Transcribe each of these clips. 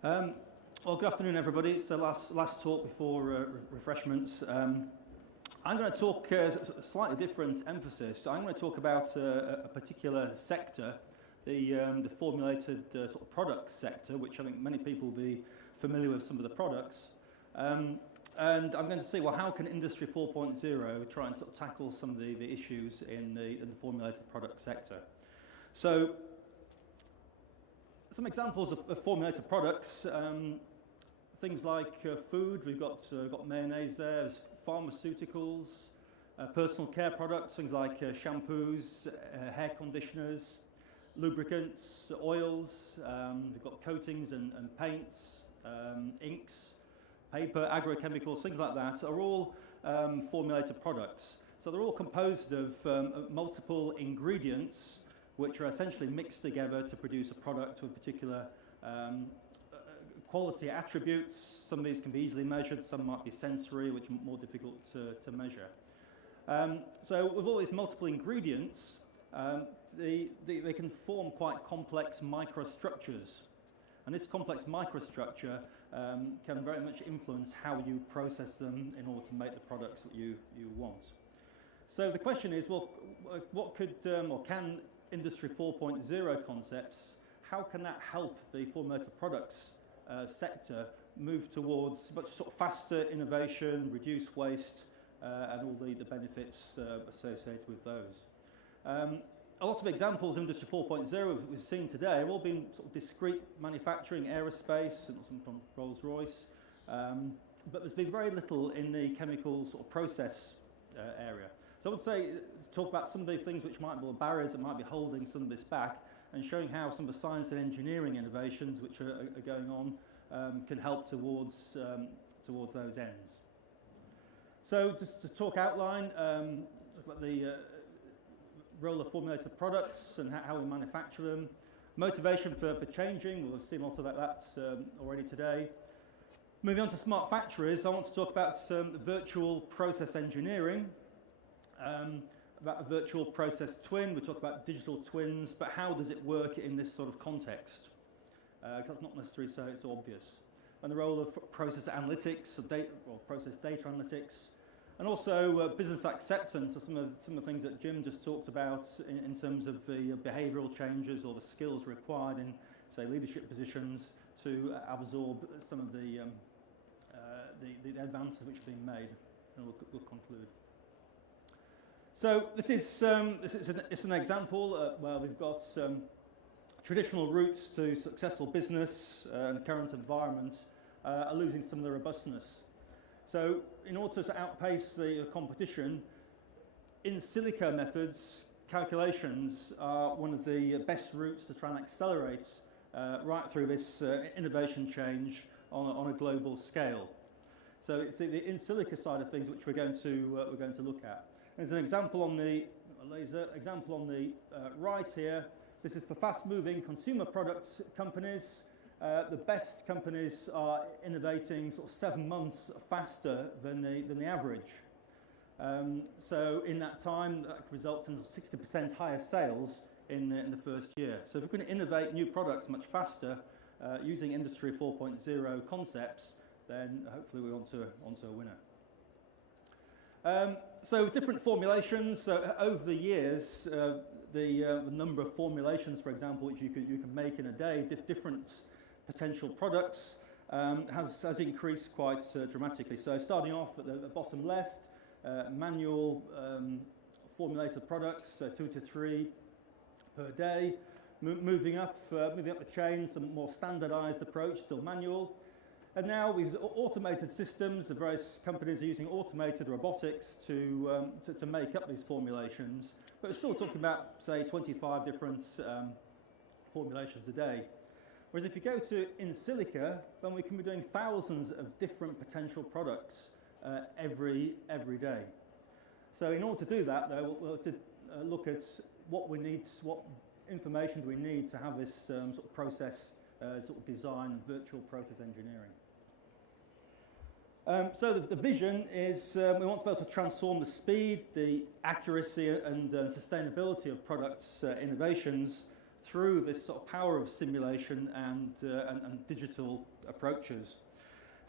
Well, good afternoon, everybody. It's the last talk before refreshments. I'm going to talk a slightly different emphasis. I'm going to talk about a particular sector, the formulated sort of product sector, which I think many people will be familiar with some of the products. And I'm going to see, well, how can Industry 4.0 try and sort of tackle some of the issues in the formulated product sector. So, some examples of formulated products, things like food, we've got mayonnaise there, there's pharmaceuticals, personal care products, things like shampoos, hair conditioners, lubricants, oils, we've got coatings and paints, inks, paper, agrochemicals, things like that are all formulated products. So they're all composed of multiple ingredients which are essentially mixed together to produce a product with particular quality attributes. Some of these can be easily measured, some might be sensory, which are more difficult to measure. So with all these multiple ingredients, they can form quite complex microstructures. And this complex microstructure can very much influence how you process them in order to make the products that you want. So the question is, well, what could or can Industry 4.0 concepts, how can that help the formulated products sector move towards much sort of faster innovation, reduce waste, and all the benefits associated with those. A lot of examples of Industry 4.0 we've seen today have all been sort of discrete manufacturing, aerospace, and some from Rolls-Royce, but there's been very little in the chemical sort of process area. So I would say, talk about some of the things which might be barriers that might be holding some of this back, and showing how some of the science and engineering innovations which are going on can help towards those ends. So just to talk outline, talk about the role of formulated products and how we manufacture them, motivation for changing, we'll have seen a lot of that already today. Moving on to smart factories, I want to talk about virtual process engineering, about a virtual process twin. We talk about digital twins, but how does it work in this sort of context? Because that's not necessarily so obvious. And the role of process analytics, or process data analytics, and also business acceptance of some of the things that Jim just talked about in terms of the behavioural changes or the skills required in, say, leadership positions to absorb some of the advances which are being made. And we'll conclude. So this is an example where we've got traditional routes to successful business and the current environment are losing some of their robustness. So in order to outpace the competition, in silico methods, calculations are one of the best routes to try and accelerate right through this innovation change on a global scale. So it's the in silico side of things which we're going to look at. There's an example on the right here. This is for fast-moving consumer products companies. The best companies are innovating sort of 7 months faster than the average. So in that time, that results in 60% higher sales in the first year. So if we're going to innovate new products much faster using Industry 4.0 concepts, then hopefully we're onto a winner. So different formulations, over the years, the number of formulations, for example, which you can make in a day, different potential products, has increased quite dramatically. So starting off at the bottom left, manual formulated products, 2 to 3 per day, moving up the chain, some more standardized approach, still manual. And now we've automated systems. The various companies are using automated robotics to make up these formulations. But we're still talking about, say, 25 different formulations a day. Whereas if you go to in silico, then we can be doing thousands of different potential products every day. So in order to do that, though, we'll have to look at what we need, what information do we need to have this sort of process sort of design, virtual process engineering. So the vision is we want to be able to transform the speed, the accuracy and sustainability of products innovations through this sort of power of simulation and digital approaches.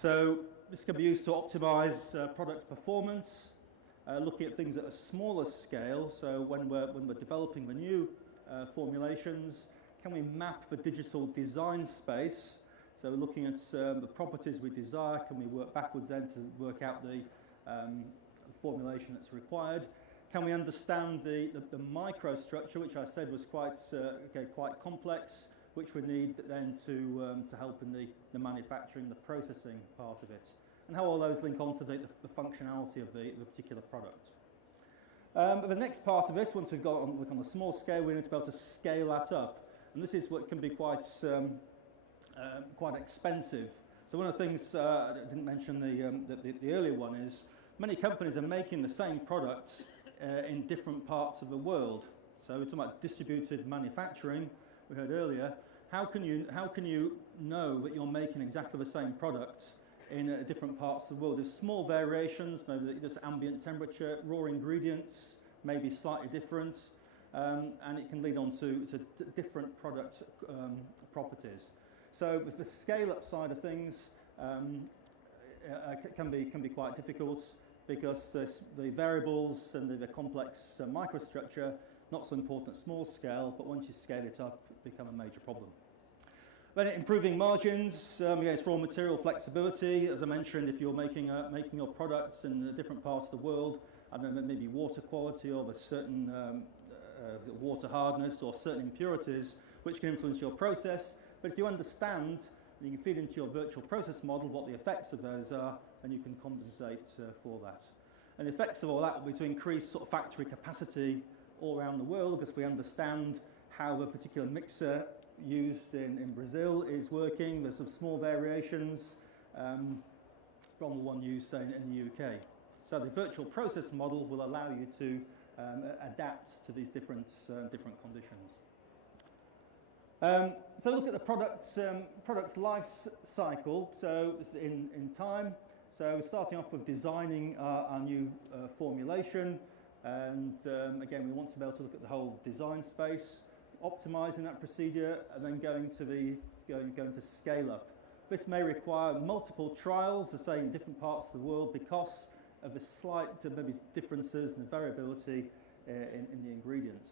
So this can be used to optimize product performance, looking at things at a smaller scale. So when we're developing the new formulations, can we map the digital design space? So we're looking at the properties we desire. Can we work backwards then to work out the formulation that's required? Can we understand the microstructure, which I said was quite complex, which we need then to help in the manufacturing, the processing part of it, and how all those link onto the functionality of the particular product. But the next part of it, once we've got on a small scale, we need to be able to scale that up, and this is what can be quite expensive. So one of the things I didn't mention the earlier one is many companies are making the same products in different parts of the world. So we're talking about distributed manufacturing. We heard earlier. How can you know that you're making exactly the same product in different parts of the world? There's small variations, maybe just ambient temperature, raw ingredients may be slightly different, and it can lead on to different product properties. So with the scale-up side of things, can be quite difficult because the variables and the complex microstructure, not so important at small scale, but once you scale it up, it becomes a major problem. Then improving margins against raw material flexibility. As I mentioned, if you're making your products in different parts of the world, I don't know, maybe water quality or a certain water hardness or certain impurities, which can influence your process. But if you understand, you can feed into your virtual process model what the effects of those are, and you can compensate for that. And the effects of all that will be to increase sort of factory capacity all around the world, because we understand how the particular mixer used in Brazil is working. There's some small variations from the one used, say, in the UK. So the virtual process model will allow you to adapt to these different conditions. So look at the product's life cycle. So in time. So starting off with designing our new formulation, and again we want to be able to look at the whole design space, optimizing that procedure, and then going to scale up. This may require multiple trials, as say in different parts of the world, because of the slight maybe differences and the variability in the ingredients.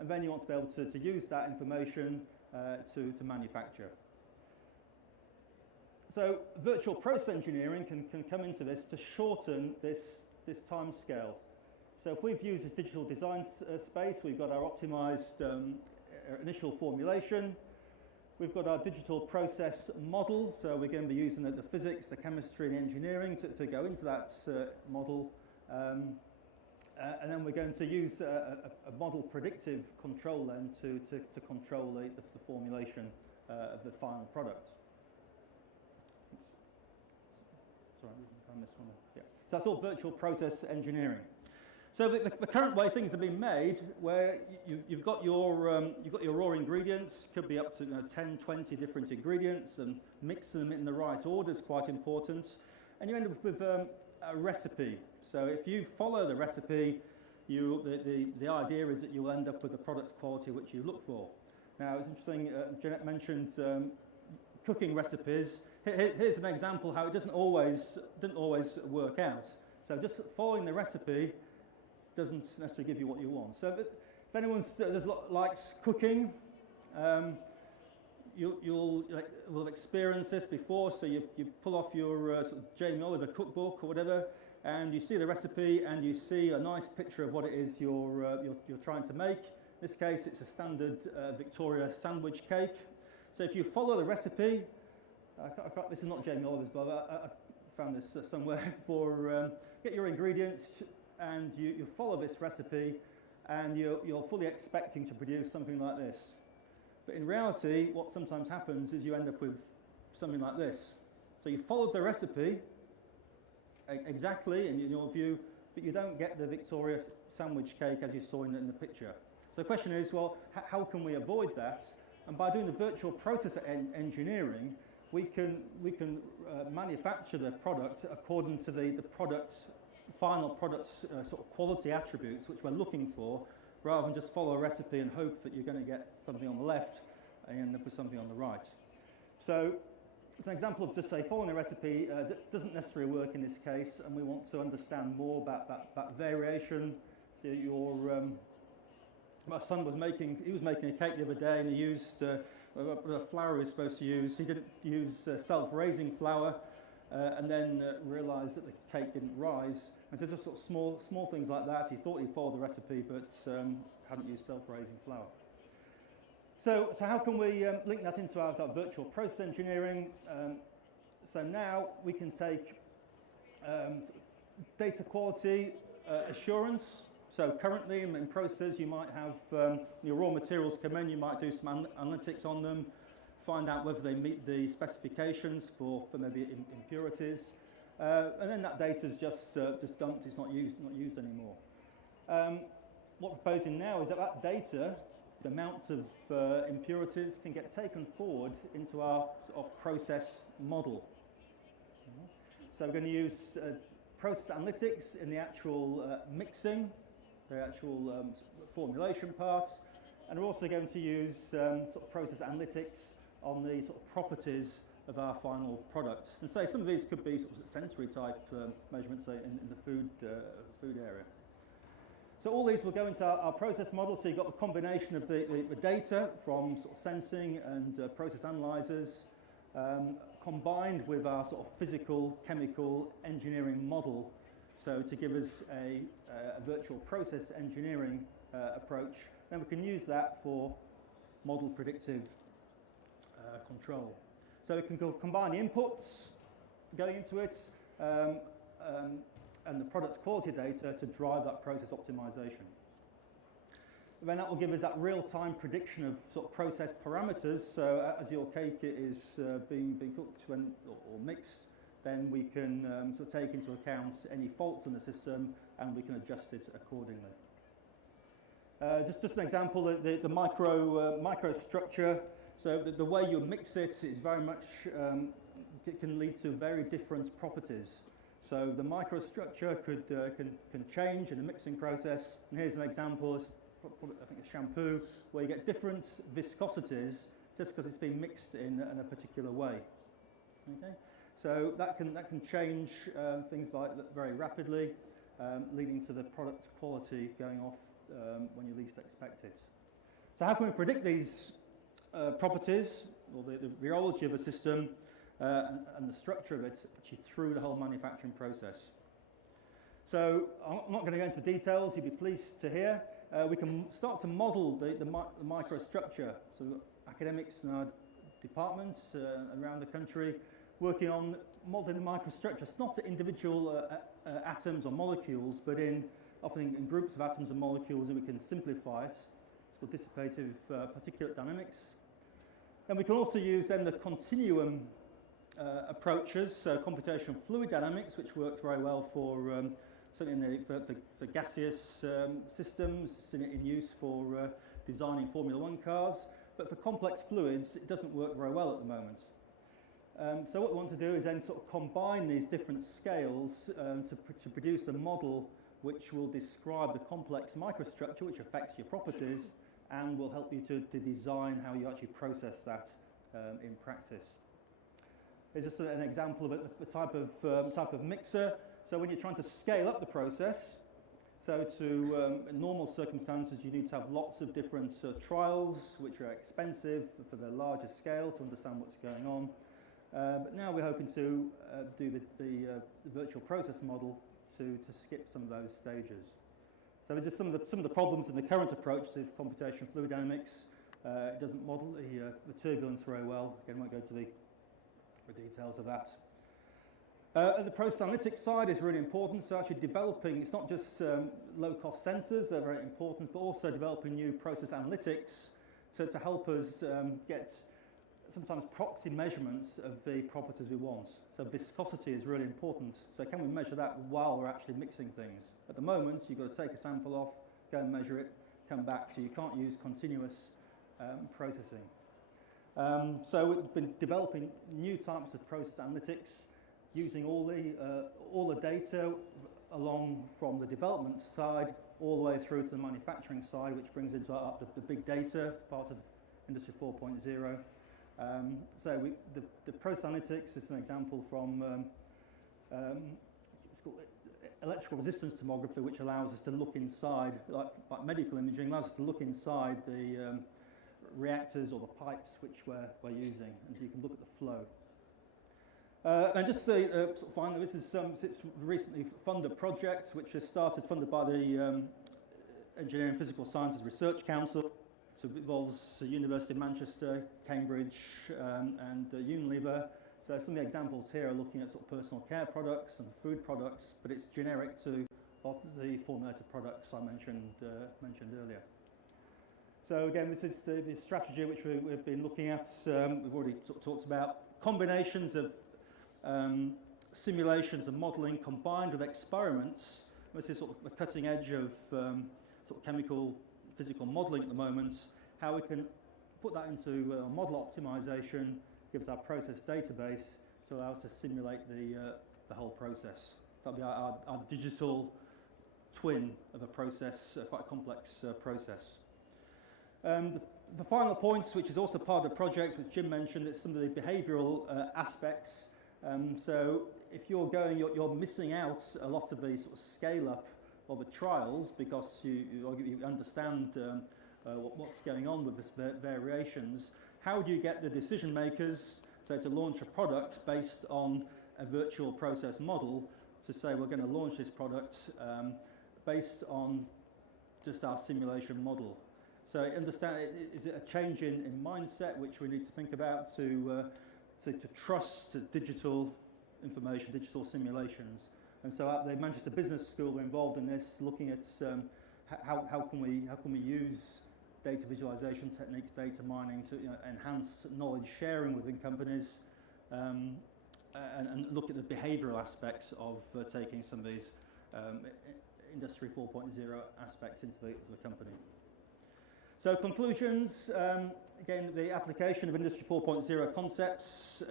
And then you want to be able to use that information to manufacture. So virtual process engineering can come into this to shorten this time scale. So if we've used this digital design space, we've got our optimized initial formulation, we've got our digital process model, so we're going to be using the physics, the chemistry and engineering to go into that model. And then we're going to use a model predictive control then to control the formulation of the final product. Sorry, I missed one. Yeah. So that's all virtual process engineering. So the current way things have been made, where you've got your raw ingredients, could be up to 10, 20 different ingredients, and mixing them in the right order is quite important. And you end up with a recipe. So if you follow the recipe, the idea is that you'll end up with the product quality which you look for. Now it's interesting, Jeanette mentioned cooking recipes. Here's an example how it didn't always work out. So just following the recipe doesn't necessarily give you what you want. So if anyone likes cooking, you'll have experienced this before. So you pull off your sort of Jamie Oliver cookbook or whatever, and you see the recipe and you see a nice picture of what it is you're trying to make. In this case, it's a standard Victoria sandwich cake. So if you follow the recipe, this is not Jamie Oliver's, but I found this somewhere. Get your ingredients and you follow this recipe, and you're fully expecting to produce something like this. But in reality, what sometimes happens is you end up with something like this. So you followed the recipe exactly in your view, but you don't get the Victoria sandwich cake as you saw in the picture. So the question is, well, how can we avoid that? And by doing the virtual process engineering, we can manufacture the product according to the final product's sort of quality attributes which we're looking for, rather than just follow a recipe and hope that you're going to get something on the left and end up with something on the right. So it's an example of just say following a recipe doesn't necessarily work in this case, and we want to understand more about that variation. So my son was making a cake the other day, and he used the flour he was supposed to use. He didn't use self-raising flour, and then realised that the cake didn't rise. And so just sort of small things like that. He thought he'd followed the recipe, but hadn't used self-raising flour. So how can we link that into our virtual process engineering? So now we can take data quality assurance. So currently in process you might have your raw materials come in, you might do some analytics on them, find out whether they meet the specifications for maybe impurities, and then that data is just dumped, it's not used anymore. What we're proposing now is that data, the amounts of impurities, can get taken forward into our process model. So we're going to use process analytics in the actual mixing, the actual formulation parts, and we're also going to use process analytics on the properties of our final product. And so some of these could be sensory type measurements in the food area. So all these will go into our process model. So you've got the combination of the data from sensing and process analyzers combined with our physical chemical engineering model. So to give us a virtual process engineering approach, then we can use that for model predictive control. So we can combine the inputs going into it and the product quality data to drive that process optimization. Then that will give us that real-time prediction of process parameters. So as your cake is being cooked or mixed, then we can take into account any faults in the system, and we can adjust it accordingly. Just an example, the microstructure. So the way you mix it is very much it can lead to very different properties. So the microstructure can change in the mixing process. And here's an example. It's probably, I think, a shampoo where you get different viscosities just because it's been mixed in a particular way. Okay, so that can change things very rapidly, leading to the product quality going off when you least expect it. So how can we predict these properties, or the rheology of a system and the structure of it actually through the whole manufacturing process? So I'm not going to go into details, you'll be pleased to hear. We can start to model the microstructure. So academics in our departments around the country working on modeling the microstructure. It's not individual atoms or molecules, but often in groups of atoms and molecules, and we can simplify it. It's called dissipative particulate dynamics. And we can also use then the continuum approaches, so computational fluid dynamics, which works very well for certainly for gaseous systems. It's in use for designing Formula 1 cars, but for complex fluids it doesn't work very well at the moment. So what we want to do is then combine these different scales to produce a model which will describe the complex microstructure which affects your properties and will help you to design how you actually process that in practice. Here's just an example of the type of mixer. So when you're trying to scale up the process, so in normal circumstances you need to have lots of different trials which are expensive for the larger scale to understand what's going on. But now we're hoping to do the virtual process model to skip some of those stages. So just some of the problems in the current approach to computational fluid dynamics. It doesn't model the turbulence very well. Again, I won't go to the details of that. The process analytics side is really important. So actually developing, it's not just low-cost sensors, they're very important, but also developing new process analytics to help us get sometimes proxy measurements of the properties we want. So viscosity is really important. So can we measure that while we're actually mixing things? At the moment, you've got to take a sample off, go and measure it, come back. So you can't use continuous processing. So we've been developing new types of process analytics using all the data along from the development side all the way through to the manufacturing side, which brings into the big data, part of Industry 4.0. So the process analytics is an example from it's called electrical resistance tomography, which allows us to look inside, like medical imaging, allows us to look inside the reactors or the pipes which we're using, and so you can look at the flow. And just to sort of finally, this is recently funded projects which are funded by the Engineering and Physical Sciences Research Council. So it involves the University of Manchester, Cambridge, and Unilever. So some of the examples here are looking at sort of personal care products and food products, but it's generic to the formulated products I mentioned earlier. So again, this is the strategy which we've been looking at. We've already sort of talked about combinations of simulations and modelling combined with experiments. This is sort of the cutting edge of sort of chemical physical modelling at the moment. How we can put that into model optimization gives our process database to allow us to simulate the whole process. That'll be our digital twin of a process, quite a complex process. The final points, which is also part of the project, which Jim mentioned, is some of the behavioural aspects. So if you're missing out a lot of the sort of scale up of the trials because you understand what's going on with this variations. How do you get the decision makers to launch a product based on a virtual process model to say we're going to launch this product based on just our simulation model? So understand, is it a change in mindset which we need to think about to trust digital information, digital simulations? And so at the Manchester Business School, we're involved in this, looking at how can we use data visualization techniques, data mining to enhance knowledge sharing within companies, and look at the behavioural aspects of taking some of these Industry 4.0 aspects into the company. So conclusions, again, the application of Industry 4.0 concepts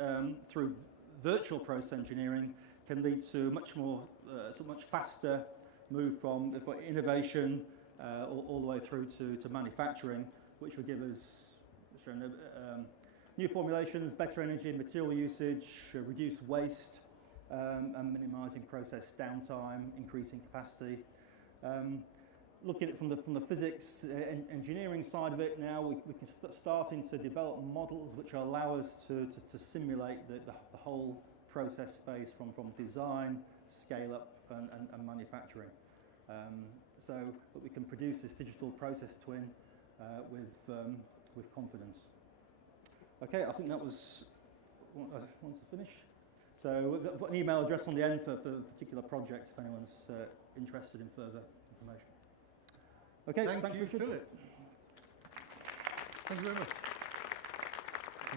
through virtual process engineering can lead to much faster move from innovation all the way through to manufacturing, which will give us new formulations, better energy and material usage, reduce waste, and minimising process downtime, increasing capacity. Looking at it from the physics engineering side of it now, we can starting to develop models which allow us to simulate the whole process space from design, scale up and manufacturing. So that we can produce this digital process twin with confidence. Okay, I think that was what I wanted to finish. So we've got an email address on the end for a particular project if anyone's interested in further information. Okay, thanks Thank you, Richard. Philip. Thank you very much.